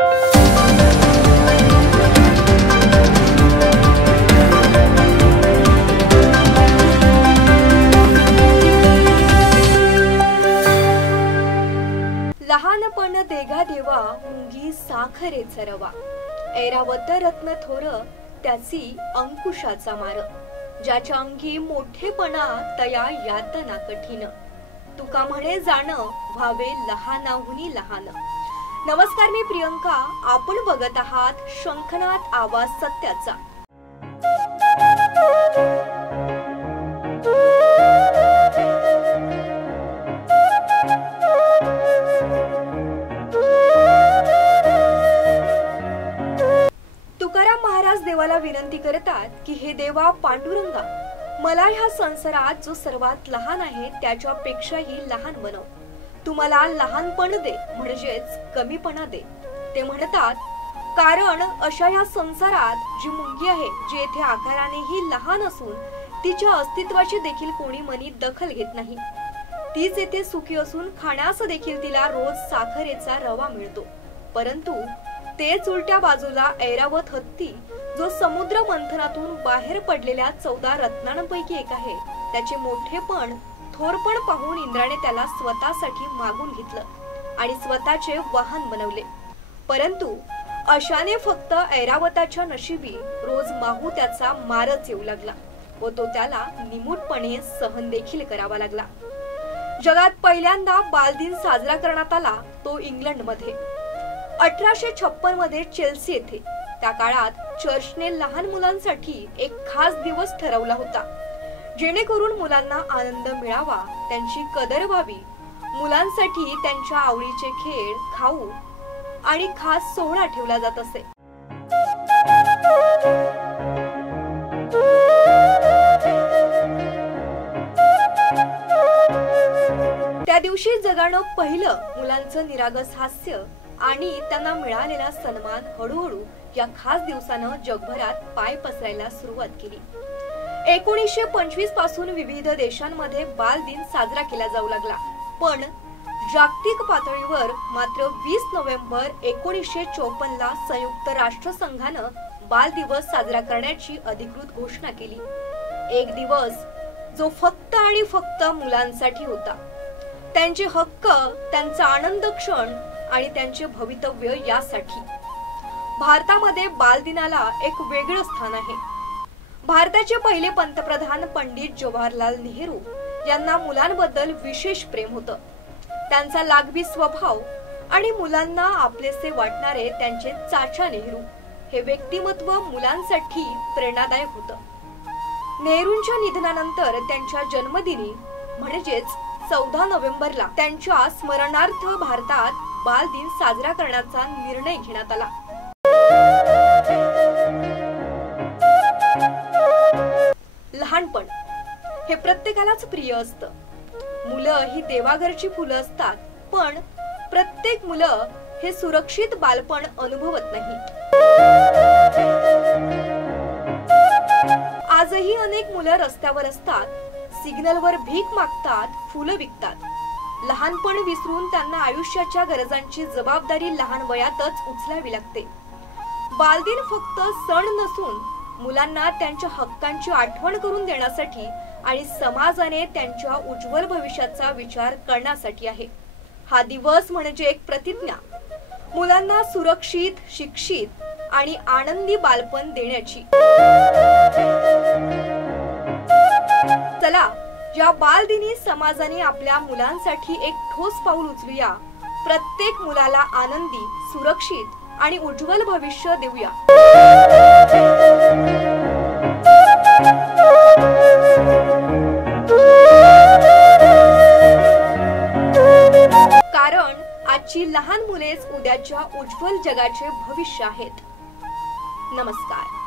लहानपण देगा देवा मुंगी साखरेचा रवा, ऐरावत रत्न थोर त्याची अंकुशाचा मार, ज्याच्या अंगी मोठेपणा तया यातना कठीण, तुका म्हणे जाण व्हावे लहानाहुनी लहान। नमस्कार, मी प्रियंका, आपण बघत आहात शंखनाद आवाज सत्याचा। देवाला विनंती करतात की हे देवा पांडुरंगा, मला ह्या संसारात जो सर्वात लहान आहे त्याच्यापेक्षाही लहान बनव, तू मला लहानपण दे म्हणजेच कमीपणा दे। ते म्हणतात कारण अशा ह्या संसारात जी मुंगी आहे, जी येथे आकारानेही लहान असून तिच्या अस्तित्वाची देखील कोणी मनी दखल घेत नाही, तीच येथे सुखी असून खाण्यास देखील तिला रोज साखरेचा रवा मिळतो। परंतु तेच उलट्या बाजूला ऐरावत हत्ती, जो समुद्र मंथनातून बाहेर पडलेल्या 14 रत्नांपैकी एक आहे, त्याचे मोठेपण थोरपण पाहून इंद्राने त्याला स्वतःसाठी मागून घेतलं आणि स्वतःचे वाहन बनवले। परंतु अशाने फक्त ऐरावताच्या नशिबी रोज माहू त्याचा मारच येऊ लागला व तो त्याला निमूटपणे सहन देखील करावा लागला। जगात पहिल्यांदा बालदिन साजरा करण्यात आला तो इंग्लंडमध्ये 1856 मध्ये चेल्सी येथे। त्या काळात चर्चने लहान मुलांसाठी एक खास दिवस ठरवला होता, जेणेकरून मुलांना आनंद मिळावा, त्यांची कदर व्हावी, मुलांसाठी त्यांच्या आवडीचे खेळ, खाऊ आणि खास सोहळा ठेवला जात असे। त्या दिवशी जगानं पहिलं मुलांचं निरागस हास्य आणि त्यांना मिळालेला सन्मान हळूहळू या खास दिवसानं जगभरात पाय पसरायला सुरुवात केली। 1925 पासून विविध देशांमध्ये बालदिन साजरा केला जाऊ लागला, पण जागतिक पातळीवर मात्र 20 नोव्हेंबर 1954 ला संयुक्त राष्ट्रसंघानं बाल दिवस साजरा करण्याची अधिकृत घोषणा केली। एक दिवस जो फक्त आणि फक्त मुलांसाठी होता, त्यांचे हक्क, त्यांचा आनंद क्षण आणि त्यांचे भवितव्य यासाठी। भारतामध्ये बालदिनाला एक वेगळं स्थान आहे। भारताचे पहिले पंतप्रधान पंडित जवाहरलाल नेहरू यांना मुलांबद्दल विशेष प्रेम होतं। त्यांचा लागवी स्वभाव आणि मुलांना आपलेसे वाटणारे त्यांचे चाचा नेहरू हे व्यक्तिमत्व मुलांसाठी प्रेरणादायक होतं। नेहरूंच्या निधनानंतर त्यांच्या जन्मदिनी म्हणजेच 14 नोव्हेंबरला त्यांच्या स्मरणार्थ भारतात बालदिन साजरा करण्याचा निर्णय घेण्यात आला। लहानपण हे प्रत्येकालाच प्रिय असतं। मुलं ही देवाघरची फुलं असतात, पण प्रत्येक मुलं हे सुरक्षित बालपण अनुभवत नाही। आजही अनेक मुलं रस्त्यावर असतात, सिग्नलवर भीक मागतात, फुलं विकतात। लहानपण विसरून त्यांना आयुष्याच्या गरजांची जबाबदारी लहान वयातच उचलावी लागते। बालदिन फक्त सण नसून मुलांना त्यांच्या हक्कांची आठवण करून देण्यासाठी आणि समाजाने त्यांच्या उज्ज्वल भविष्याचा विचार करण्यासाठी आहे। हा दिवस म्हणजे एक प्रतिज्ञा, मुलांना सुरक्षित, शिक्षित आणि आनंदी बालपण देण्याची। चला, या बालदिनी समाजाने आपल्या मुलांसाठी एक ठोस पाऊल उचलूया, प्रत्येक मुलाला आनंदी, सुरक्षित आणि उज्ज्वल भविष्य देऊया। कारण आजची लहान मुलेच उद्याच्या उज्ज्वल जगाचे भविष्य आहेत। नमस्कार।